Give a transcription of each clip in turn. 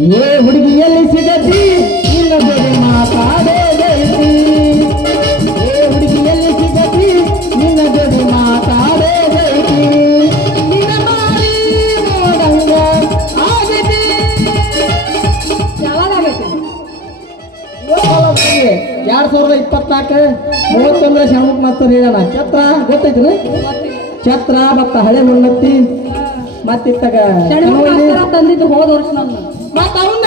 ಏ ಹುಡುಗಿಯಲ್ಲಿ ಸಿಗತಿ ನಿನ್ನ ಜೊತೆ ಮಾತಾಡೋದೈತಿ ಏ ಹುಡುಗಿಯಲ್ಲಿ ಸಿಗತಿ ನಿನ್ನ ಜೊತೆ ಮಾತಾಡೋದೈತಿ ನಿನ್ನ ಮಾರಿ ನೋಡಂಗ ಆಗೈತಿ ಯಾವಾಗ ಆಗೈತಿ 2024 31 ಶರಣಕ್ ಮಾಸ್ತರ್ ಹೇಳೋಣ ಛತ್ರ ಗೊತ್ತೈತಿ ಛತ್ರ ಮತ್ತ ಹಳೆ ಮುನ್ನತ್ತಿ ಮತ್ತಿತ್ತಾಗ ತಂದಿದ್ದು ಹೋದ ವರ್ಷ ನಾನು ಮತ್ತ ಅವನ್ನ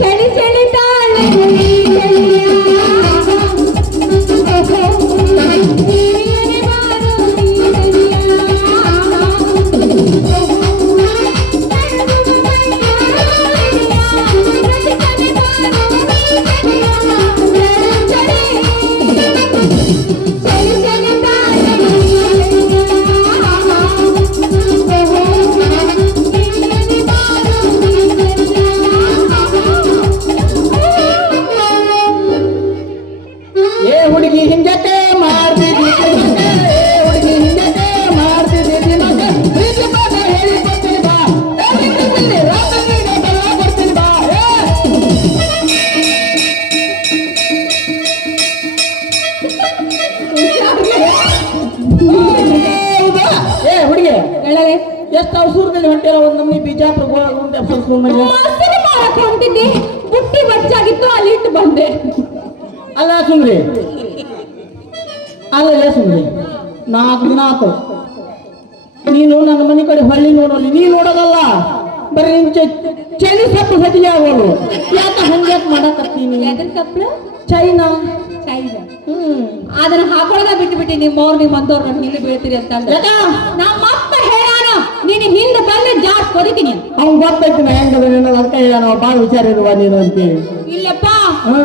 ಚಳಿ ಚಳಿ ತಾಳೆ ಹುಡುಗಿ ಹಿಂಗಕ್ಕೆ ಮಾಡ್ತಿದ್ದಿ ಹುಡುಗಿ ಹಿಂಗಕ್ಕೆ ಮಾಡ್ತಿದ್ದಿ ಪ್ರೀತಿ ಪಾಠ ಹೇಳಿ ಕೊಡ್ತೀನಿ ಬಾ ಕೊಡ್ತೀನಿ ಬಾ ಏ ಹುಡುಗಿ ಹೇಳಲೆ ಎಷ್ಟು ಅವಸರದಲ್ಲಿ ಹೊಂಟಿರ ಒಂದು ನಮ್ಮನಿ ಬಿಜಾಪುರ ಹೊಂಟಿದ್ದಿ ಬುಟ್ಟಿ ಬಚ್ಚಾಗಿತ್ತು ಅಲ್ಲಿ ಇಟ್ಟು ಬಂದೆ ಅಲ್ಲ ಸುಮ್ರಿ ಅಲ್ಲಲ್ಲ ಸುಮ್ರಿ 4 ದಿನ ಆತು ನೀನು ನನ್ನ ಮನೆ ಕಡೆ ಹೊಳ್ಳಿ ನೋಡೋಲ್ಲಿ ನೀ ನೋಡೋದಲ್ಲ ಬರೀ ನಿನ್ ಚೈನಿ ಸಪ್ಪು ಸತಿಗೆ ಆಗೋದು ಯಾಕೆ ಹಂಗ್ಯಾಕೆ ಮಾಡಕತ್ತೀನಿ ಚೈನಾ ಅದನ್ನ ಹಾಕೊಳ್ಳೋದ ಬಿಟ್ಟು ನಿಮ್ಮವ್ರು ನಿಮ್ಮಂತವ್ರು ನನ್ನ ಹಿಂದೆ ಬೀಳ್ತೀರಿ ಅಂತ ನಮ್ಮಪ್ಪ ಹೇಳಾನ ನೀನು ಹಿಂದೆ ಬಂದ್ರೆ ಜಾಸ್ತಿ ಕೊಡಿತೀನಿ ಅವ್ನು ಗೊತ್ತೈತಿ ನಾ ಹೆಂಗದ ಅದಕ್ಕೆ ಹೇಳಾನ ಭಾಳ ವಿಚಾರ ಇರುವ ನೀನು ಅಂತೇಳಿ ಇಲ್ಲಪ್ಪ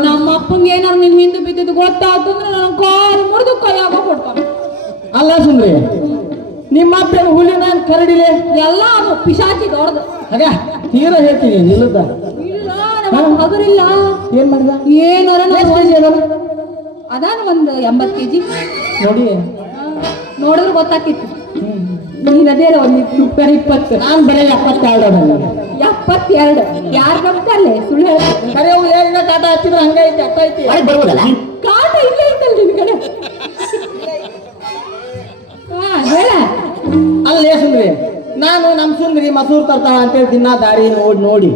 ನಮ್ಮ ಅಪ್ಪಂಗೆ ಏನಾರು ನಿನ್ ಹಿಂದೆ ಬಿದ್ದಿದ್ದು ಗೊತ್ತಾಯ್ತು ಅಂದ್ರೆ ನನ್ನ ಕಾಲು ಮುರಿದು ಕೈಯಾಗ ಕೊಡ್ತಾನೆ ಅಲ್ಲ ಸುಮ್ರಿ ನಿಮ್ಮ ಅಪ್ಪ ಹುಲಿನ ಕರಡಿಲೆ ಎಲ್ಲ ಅದು ಪಿಶಾಚಿ ದೊಡ್ಡದು ಹಾಗ ತೀರ ಹೇಳ್ತೀನಿ ನಿಲ್ಲದ ಇಲ್ಲ ನಮ್ಮ ಹಗರಿಲ್ಲ ಏನ್ ಮಾಡಿದ ಏನಾರ ಅದಾನ ಒಂದು 80 kg ನೋಡಿ ನೋಡಿದ್ರೆ ಗೊತ್ತಾಕಿತ್ತು ನೀನ್ ಅದೇಲ್ಲ ಒಂದು 20 ನಾನು ಬರೀ 72 ಯಾರು ಬಂತಲ್ಲೇ ಸುಳ್ಳು ಹೇಳ ಕರೆ ಏನಿಲ್ಲ ಕಾಟ ಹಚ್ಚಿದ್ರೆ ಹಂಗೈತಿ ಅರ್ಥ ಐತಿ ಬರ್ಬೋದಲ್ಲ ಕಾಟ ಇಲ್ಲೇ ಐತಲ್ಲ ನಿನ್ ಕಡೆ ಹೇಳ ಅಲ್ಲೇ ಸುಂದ್ರಿ ನಾನು ನಮ್ಮ ಸುಂದ್ರಿ ಮಸೂರ್ ತರ್ತಾಳ ಅಂತೇಳಿ ದಿನ ದಾರಿ ನೋಡಿ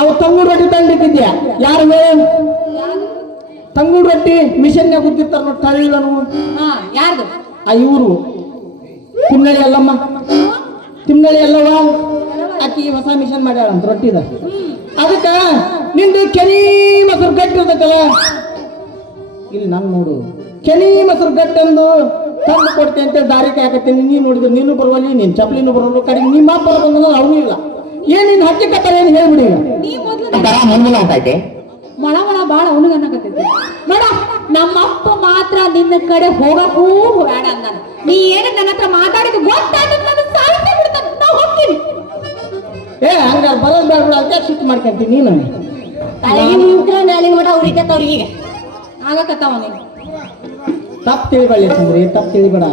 ಅವು ತಂಗೂರು ರೊಟ್ಟಿ ತಂದಿಟ್ಟಿದ್ಯಾ ಯಾರು ತಂಗೂರು ರೊಟ್ಟಿ ಮಿಷನ್ಯಾಗ ಕೂತಿರ್ತಾರ ನೋಡಿ ತಳಿಲ್ಲನು ಯಾರ್ದು ಇವರು ತಿಮ್ನಳ್ಳಿ ಎಲ್ಲವ ಆಕಿ ಹೊಸ ಮಿಷನ್ ಮಾಡ್ಯಾಳಂತ ರೊಟ್ಟಿದ ಅದಕ್ಕ ನಿಂದು ಕೆನಿ ಮೊಸರು ಗಟ್ಟಿ ಇರ್ತೈತಲ್ಲ ಇಲ್ಲಿ ನಾನು ನೋಡು ಕೆನಿ ಮೊಸರು ಗಟ್ಟಿ ಅಂದು ತಂದು ಕೊಡ್ತೆ ಅಂತೇಳಿ ದಾರಿ ಹಾಕತ್ತೀನಿ ನೀನು ನೋಡಿದ್ರೆ ನೀನು ಬರುವಲ್ಲಿ ನೀನು ಚಪ್ಪಲಿನೂ ಬರೋಲ್ಲ ಕಡೆಗೆ ನಿಮ್ಮ ಅಪ್ಪ ಬಂದ್ರೆ ಅವನು ಇಲ್ಲ ಏನು ನಿನ್ನ ಹಕ್ಕಿ ಕಟ್ಟ ಏನು ಹೇಳ್ಬಿಡಿ ನೀ ಮೊಳ ಬಾಳ ಅವನಿಗನ್ನಕತ್ತೈತಿ ನೋಡ ನಮ್ಮಪ್ಪ ಮಾತ್ರ ನಿನ್ನ ಕಡೆ ಹೋಗಕ್ಕೂ ಬೇಡ ಅಂದ ನೀ ಏನು ನನ್ನ ಹತ್ರ ಮಾತಾಡಿದ್ದು ಗೊತ್ತಾಯ್ತು ಸಾಹಿತ್ಯ ಬಿಡ್ತಾನೆ ನಾ ಹೋಗ್ತೀನಿ ಹಂಗ ಬರೋದು ಬೇಡ ಅದಕ್ಕೆ ಸಿಟ್ಟು ಮಾಡ್ಕೊಂತೀನಿ ನೀನು ನಾಲಿನ ಮಠ ಅವ್ರಿಗೆ ಆಗಕತ್ತಾವ ನೀನು ತಪ್ಪು ತಿಳಿಬೇಡ ಸುಂದ್ರಿ ತಪ್ಪು ತಿಳಿಬೇಡ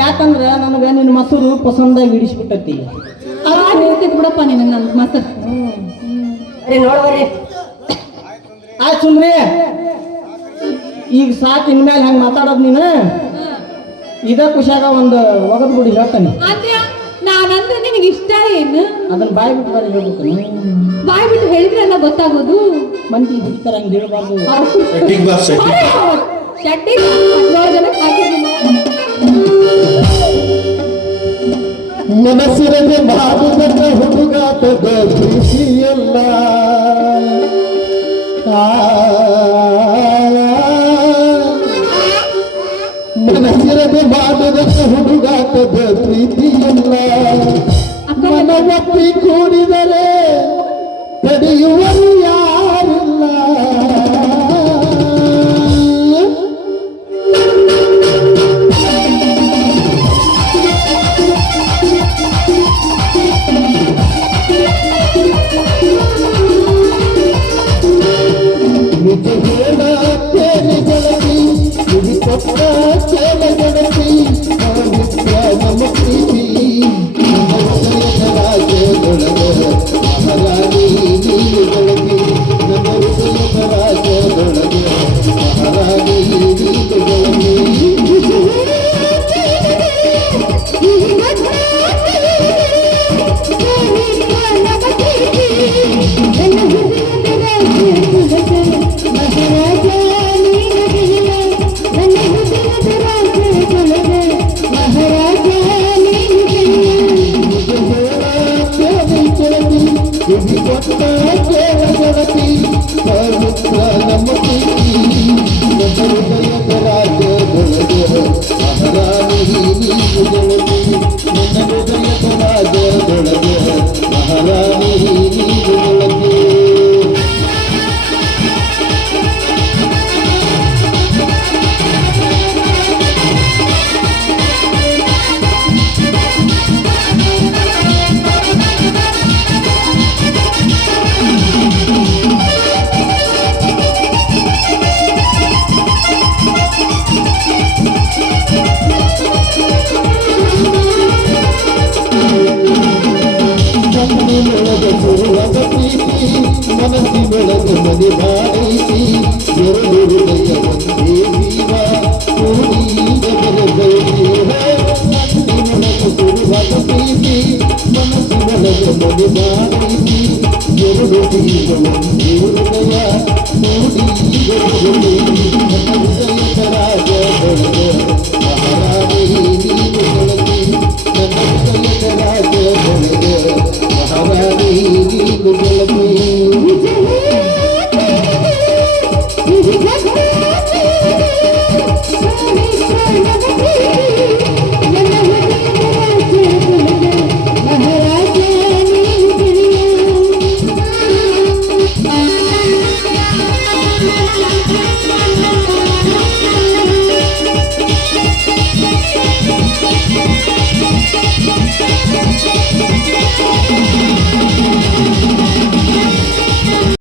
ಯಾಕಂದ್ರೆ ನನಗೆ ನಿನ್ನ ಮೊಸರು ಪಸಂದಾಗಿ ಹಿಡಿಸ್ಬಿಟ್ಟತಿ ಹೇಳ್ತಿದ್ ಬಿಡಪ್ಪ ನೀನು ನನ್ನ ಮೊಸರು ನೋಡ್ಬರ್ರಿ ಆಯ್ತು ಸುಂದ್ರಿ ಈಗ ಸಾಕು ಇನ್ಮೇಲೆ ಹಂಗೆ ಮಾತಾಡೋದು ನೀನು ಇದ ಖುಷಿಯಾಗ ಒಂದು ಒಗದ್ ಬಿಡಿ ಹೇಳ್ತಾನೆ ನಾನಂದ್ರೆ ನಿನಗೆ ಇಷ್ಟ ಏನು ಅದನ್ನ ಬಾಯಿ ಬಿಟ್ಟು ಬಾರಿ ಹೇಳ್ಬೇಕು ಬಾಯ್ ಬಿಟ್ಟು ಹೇಳಿದ್ರೆಲ್ಲ ಗೊತ್ತಾಗೋದು ಮಂದಿ ಹಿಡಿತಾರ ಹಂಗೆ ಹೇಳ್ಬಾರ್ದು ಚಡ್ಡಿ 17 ಜನಕ್ಕೆ ಹಾಕಿದ್ದೀನಿ ಮನಸ್ಸಿರದೆ ಬಾಬುದ ಹುಡುಗಾಟದ ಪ್ರೀತಿಯಲ್ಲ ಮನಸ್ಸಿರದೆ ಬಾಬುದ ಹುಡುಗಾಟದ ಪ್ರೀತಿಯಲ್ಲ ಮನವಪ್ಪಿ ಕೂಡಿದರೆ ತಡೆಯುವರು ಯಾರಿಲ್ಲ ನಮ್ಮ ಪ್ರೀತಿ ಮನೆ ಮಾಡೈತಿ ಎರಡು ಹೃದಯ ಒಂದೇ ಜೀವ ಕೂಡೀಗ ಬೆರೆದೈತಿ ಮನಸ್ಸಿನೊಳಗೆ ಶುರುವಾದ ಪ್ರೀತಿ ಮನಸ್ಸಿನೊಳಗೆ ಮನೆ ಮಾಡೈತಿ ಎರಡು ಜೀವ ಒಂದೇ ಹೃದಯ ಕೂಡೀಗ ಬೆರೆದೈತಿ ಹೃದಯ ರಾಜ ಬೆಳೆದ ಮಹಾರಾಣಿ